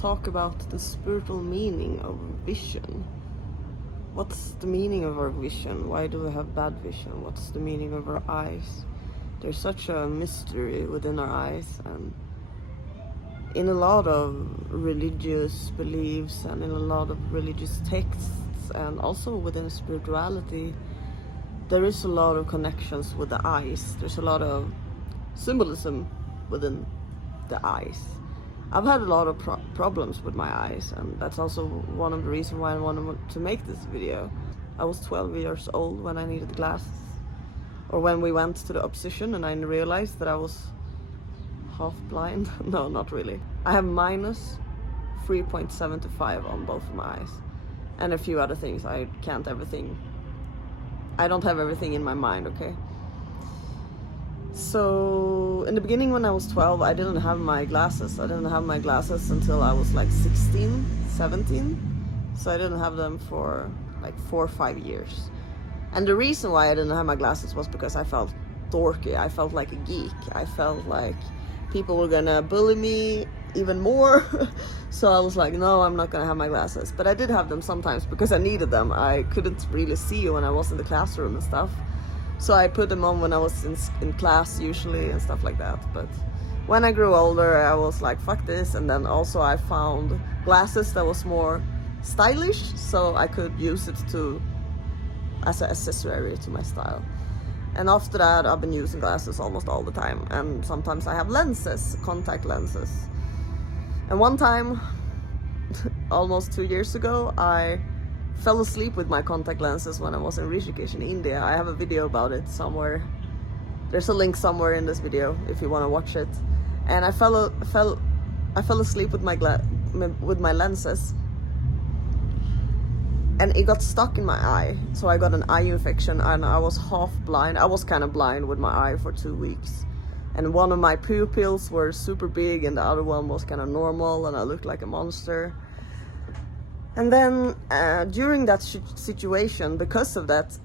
talk about the spiritual meaning of vision. What's the meaning of our vision? Why do we have bad vision? What's the meaning of our eyes? There's such a mystery within our eyes, and in a lot of religious beliefs and in a lot of religious texts, and also within spirituality, there is a lot of connections with the eyes. There's a lot of symbolism within the eyes. I've had a lot of problems with my eyes, and that's also one of the reasons why I wanted to make this video. I was 12 years old when I needed glasses, or when we went to the opposition and I realized that I was half blind. No, not really. I have minus 3.75 on both of my eyes, and a few other things. I don't have everything in my mind, okay? So in the beginning, when I was 12, I didn't have my glasses. I didn't have my glasses until I was like 16, 17. So I didn't have them for like 4 or 5 years. And the reason why I didn't have my glasses was because I felt dorky. I felt like a geek. I felt like people were gonna bully me even more. So I was like, no, I'm not gonna have my glasses. But I did have them sometimes because I needed them. I couldn't really see when I was in the classroom and stuff. So I put them on when I was in class usually and stuff like that. But when I grew older, I was like, fuck this. And then also I found glasses that was more stylish, so I could use it as an accessory to my style. And after that, I've been using glasses almost all the time. And sometimes I have lenses, contact lenses. And one time, almost 2 years ago, I fell asleep with my contact lenses when I was in Rishikesh in India. I have a video about it somewhere. There's a link somewhere in this video if you want to watch it. And I fell asleep with my lenses, and it got stuck in my eye. So I got an eye infection, and I was half blind. I was kind of blind with my eye for 2 weeks. And one of my pupils were super big and the other one was kind of normal, and I looked like a monster. And then during that situation, because of that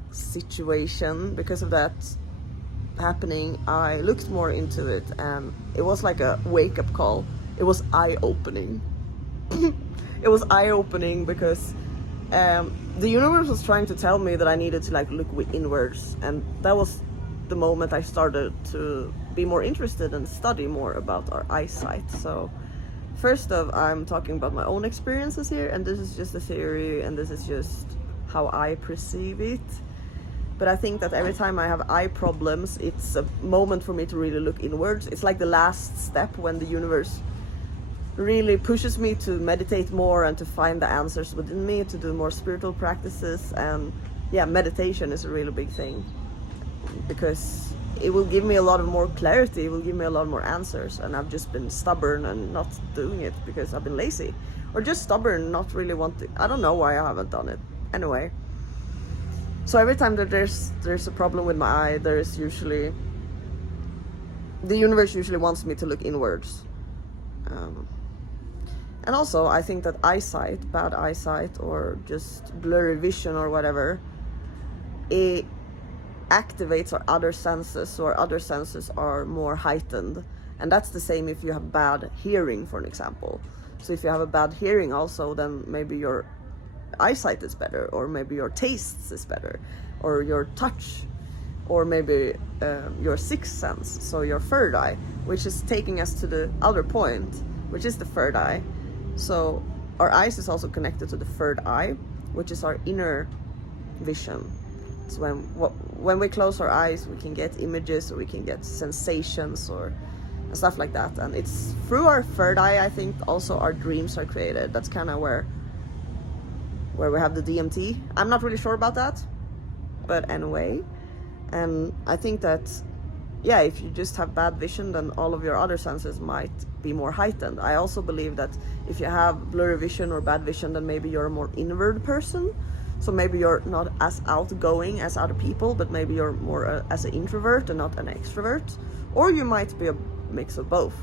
happening, I looked more into it, and it was like a wake-up call. It was eye-opening. It was eye-opening because the universe was trying to tell me that I needed to like look inwards, and that was the moment I started to be more interested and study more about our eyesight. So first off, I'm talking about my own experiences here, and this is just a theory, and this is just how I perceive it. But I think that every time I have eye problems, it's a moment for me to really look inwards. It's like the last step when the universe really pushes me to meditate more and to find the answers within me, to do more spiritual practices. And yeah, meditation is a really big thing, because it will give me a lot of more clarity, it will give me a lot more answers. And I've just been stubborn and not doing it because I've been lazy, or just stubborn, not really wanting. I don't know why I haven't done it. Anyway, so every time that there's a problem with my eye, there's usually, the universe usually wants me to look inwards. And also I think that eyesight, bad eyesight, or just blurry vision or whatever, it activates our other senses, so our other senses are more heightened. And that's the same if you have bad hearing, for an example. So if you have a bad hearing also, then maybe your eyesight is better, or maybe your taste is better, or your touch, or maybe your sixth sense, so your third eye, which is taking us to the other point, which is the third eye. So our eyes is also connected to the third eye, which is our inner vision. So when we close our eyes, we can get images, or we can get sensations, or stuff like that. And it's through our third eye, I think, also our dreams are created. That's kind of where we have the DMT. I'm not really sure about that, but anyway. And I think that, yeah, if you just have bad vision, then all of your other senses might be more heightened. I also believe that if you have blurry vision or bad vision, then maybe you're a more inward person. So maybe you're not as outgoing as other people, but maybe you're more as an introvert and not an extrovert. Or you might be a mix of both.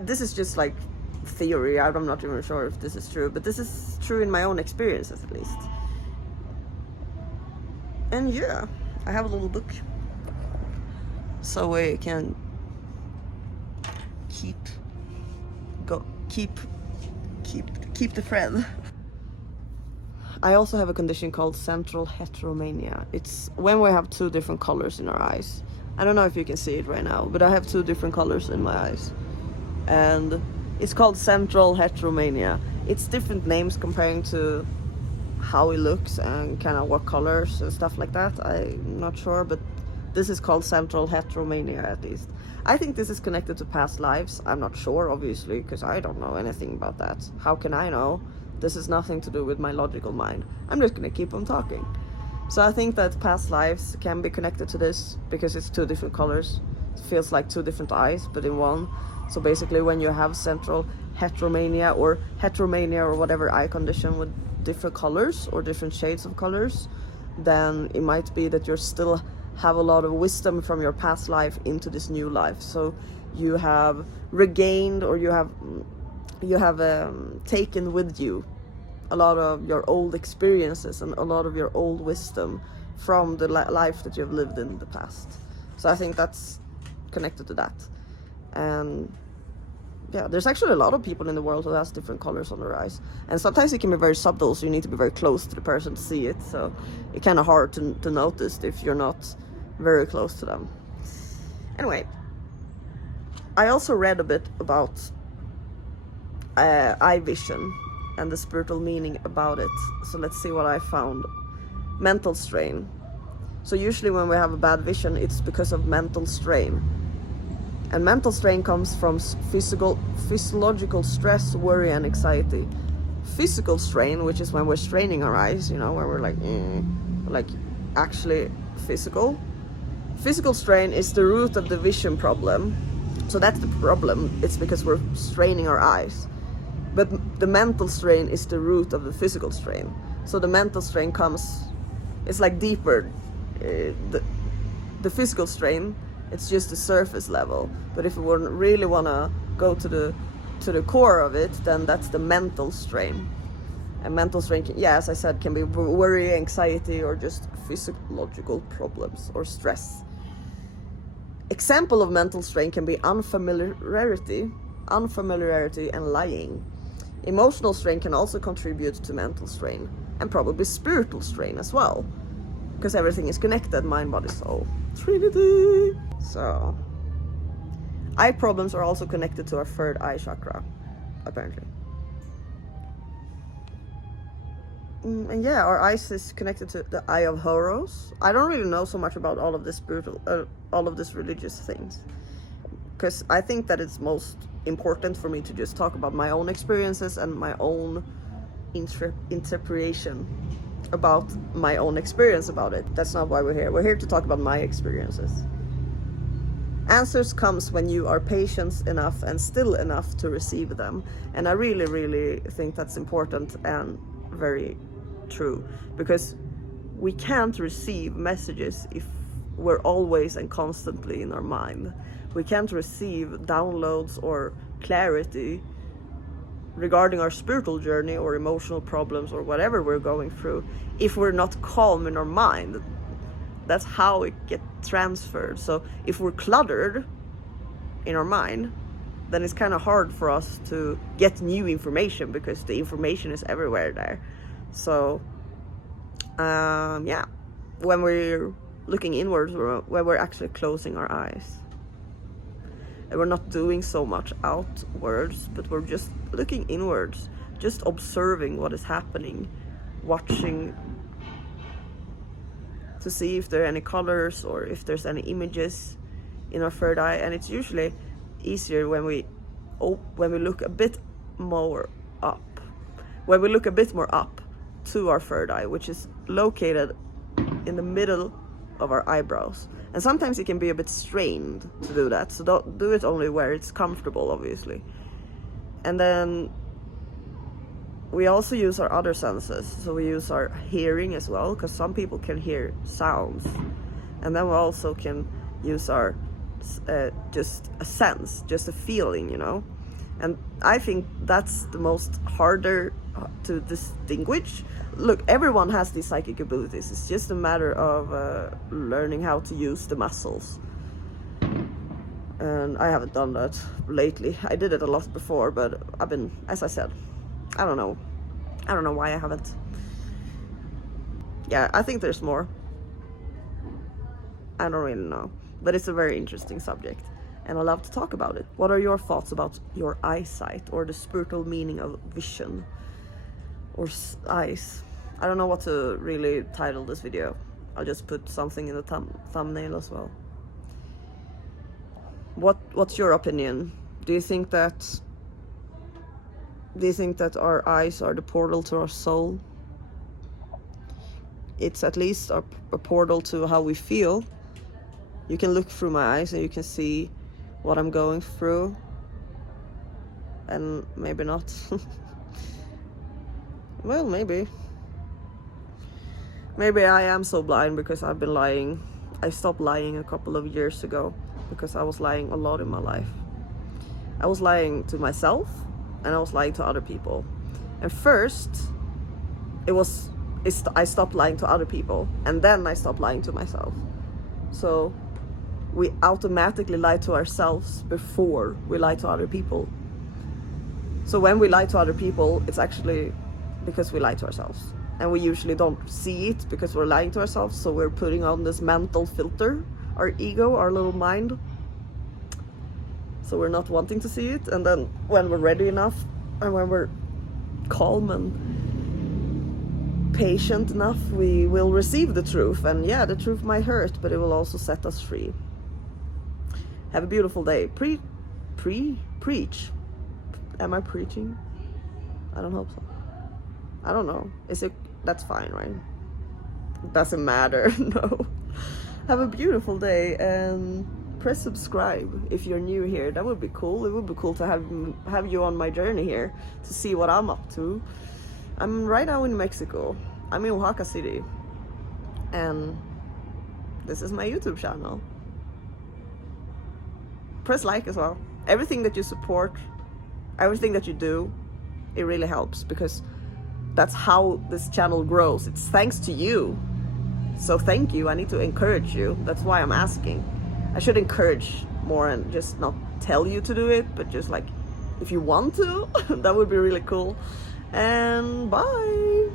This is just like theory. I'm not even sure if this is true, but this is true in my own experiences at least. And yeah, I have a little book, so we can keep keep the thread. I also have a condition called central heteromania. It's when we have two different colors in our eyes. I don't know if you can see it right now, but I have two different colors in my eyes. And it's called central heteromania. It's different names comparing to how it looks and kind of what colors and stuff like that. I'm not sure, but this is called central heteromania at least. I think this is connected to past lives. I'm not sure, obviously, because I don't know anything about that. How can I know? This is nothing to do with my logical mind. I'm just gonna keep on talking. So I think that past lives can be connected to this because it's two different colors. It feels like two different eyes, but in one. So basically when you have central heteromania or whatever eye condition with different colors or different shades of colors, then it might be that you still have a lot of wisdom from your past life into this new life. So you have regained, or you have taken with you a lot of your old experiences and a lot of your old wisdom from the life that you've lived in the past. So I think that's connected to that. And yeah, there's actually a lot of people in the world who has different colors on their eyes, and sometimes it can be very subtle, so you need to be very close to the person to see it. So it's kind of hard to notice if you're not very close to them. Anyway, I also read a bit about eye vision and the spiritual meaning about it. So let's see what I found. Mental strain. So usually when we have a bad vision, it's because of mental strain. And mental strain comes from physiological stress, worry, and anxiety. Physical strain, which is when we're straining our eyes, where we're like actually physical. Physical strain is the root of the vision problem. So that's the problem. It's because we're straining our eyes. But the mental strain is the root of the physical strain. So the mental strain it's like deeper. The physical strain, it's just the surface level. But if we really want to go to the core of it, then that's the mental strain. And mental strain, as I said, can be worry, anxiety, or just physiological problems or stress. Example of mental strain can be unfamiliarity and lying. Emotional strain can also contribute to mental strain, and probably spiritual strain as well, because everything is connected: mind, body, soul, Trinity. So eye problems are also connected to our third eye chakra, apparently. And yeah, our eyes is connected to the eye of Horus. I don't really know so much about all of this all of these religious things, because I think that it's most important for me to just talk about my own experiences and my own interpretation about my own experience about it. That's not why we're here. We're here to talk about my experiences. Answers comes when you are patient enough and still enough to receive them. And I really, really think that's important and very true, because we can't receive messages if we're always and constantly in our mind. We can't receive downloads or clarity regarding our spiritual journey or emotional problems or whatever we're going through if we're not calm in our mind. That's how it gets transferred. So if we're cluttered in our mind, then it's kind of hard for us to get new information, because the information is everywhere there. So when we're looking inwards, when we're actually closing our eyes, and we're not doing so much outwards, but we're just looking inwards, just observing what is happening, watching to see if there are any colors or if there's any images in our third eye. And it's usually easier when we look a bit more up. When we look a bit more up to our third eye, which is located in the middle of our eyebrows. And sometimes it can be a bit strained to do that, so don't do it only where it's comfortable, obviously. And then we also use our other senses. So we use our hearing as well, because some people can hear sounds. And then we also can use our just a sense, just a feeling, And I think that's the most harder to distinguish. Look, everyone has these psychic abilities. It's just a matter of learning how to use the muscles. And I haven't done that lately. I did it a lot before, but I've been, as I said, I don't know why I haven't. Yeah, I think there's more. I don't really know, but it's a very interesting subject and I love to talk about it. What are your thoughts about your eyesight or the spiritual meaning of vision or eyes? I don't know what to really title this video. I'll just put something in the thumbnail as well. What's your opinion? Do you think that our eyes are the portal to our soul? It's at least a portal to how we feel. You can look through my eyes and you can see what I'm going through, and maybe not. Well, maybe I am so blind because I've been lying. I stopped lying a couple of years ago because I was lying a lot in my life. I was lying to myself and I was lying to other people. And first I stopped lying to other people, and then I stopped lying to myself. So we automatically lie to ourselves before we lie to other people. So when we lie to other people, it's actually because we lie to ourselves. And we usually don't see it because we're lying to ourselves. So we're putting on this mental filter, our ego, our little mind. So we're not wanting to see it. And then when we're ready enough and when we're calm and patient enough, we will receive the truth. And yeah, the truth might hurt, but it will also set us free. Have a beautiful day. Preach. Am I preaching? I don't hope so. I don't know. Is it? That's fine, right? Doesn't matter. No. Have a beautiful day and press subscribe if you're new here. That would be cool. It would be cool to have you on my journey here to see what I'm up to. I'm right now in Mexico. I'm in Oaxaca City. And this is my YouTube channel. Press like as well. Everything that you support, everything that you do, it really helps because that's how this channel grows. It's thanks to you. So thank you. I need to encourage you. That's why I'm asking. I should encourage more and just not tell you to do it, but just like if you want to, that would be really cool. And bye.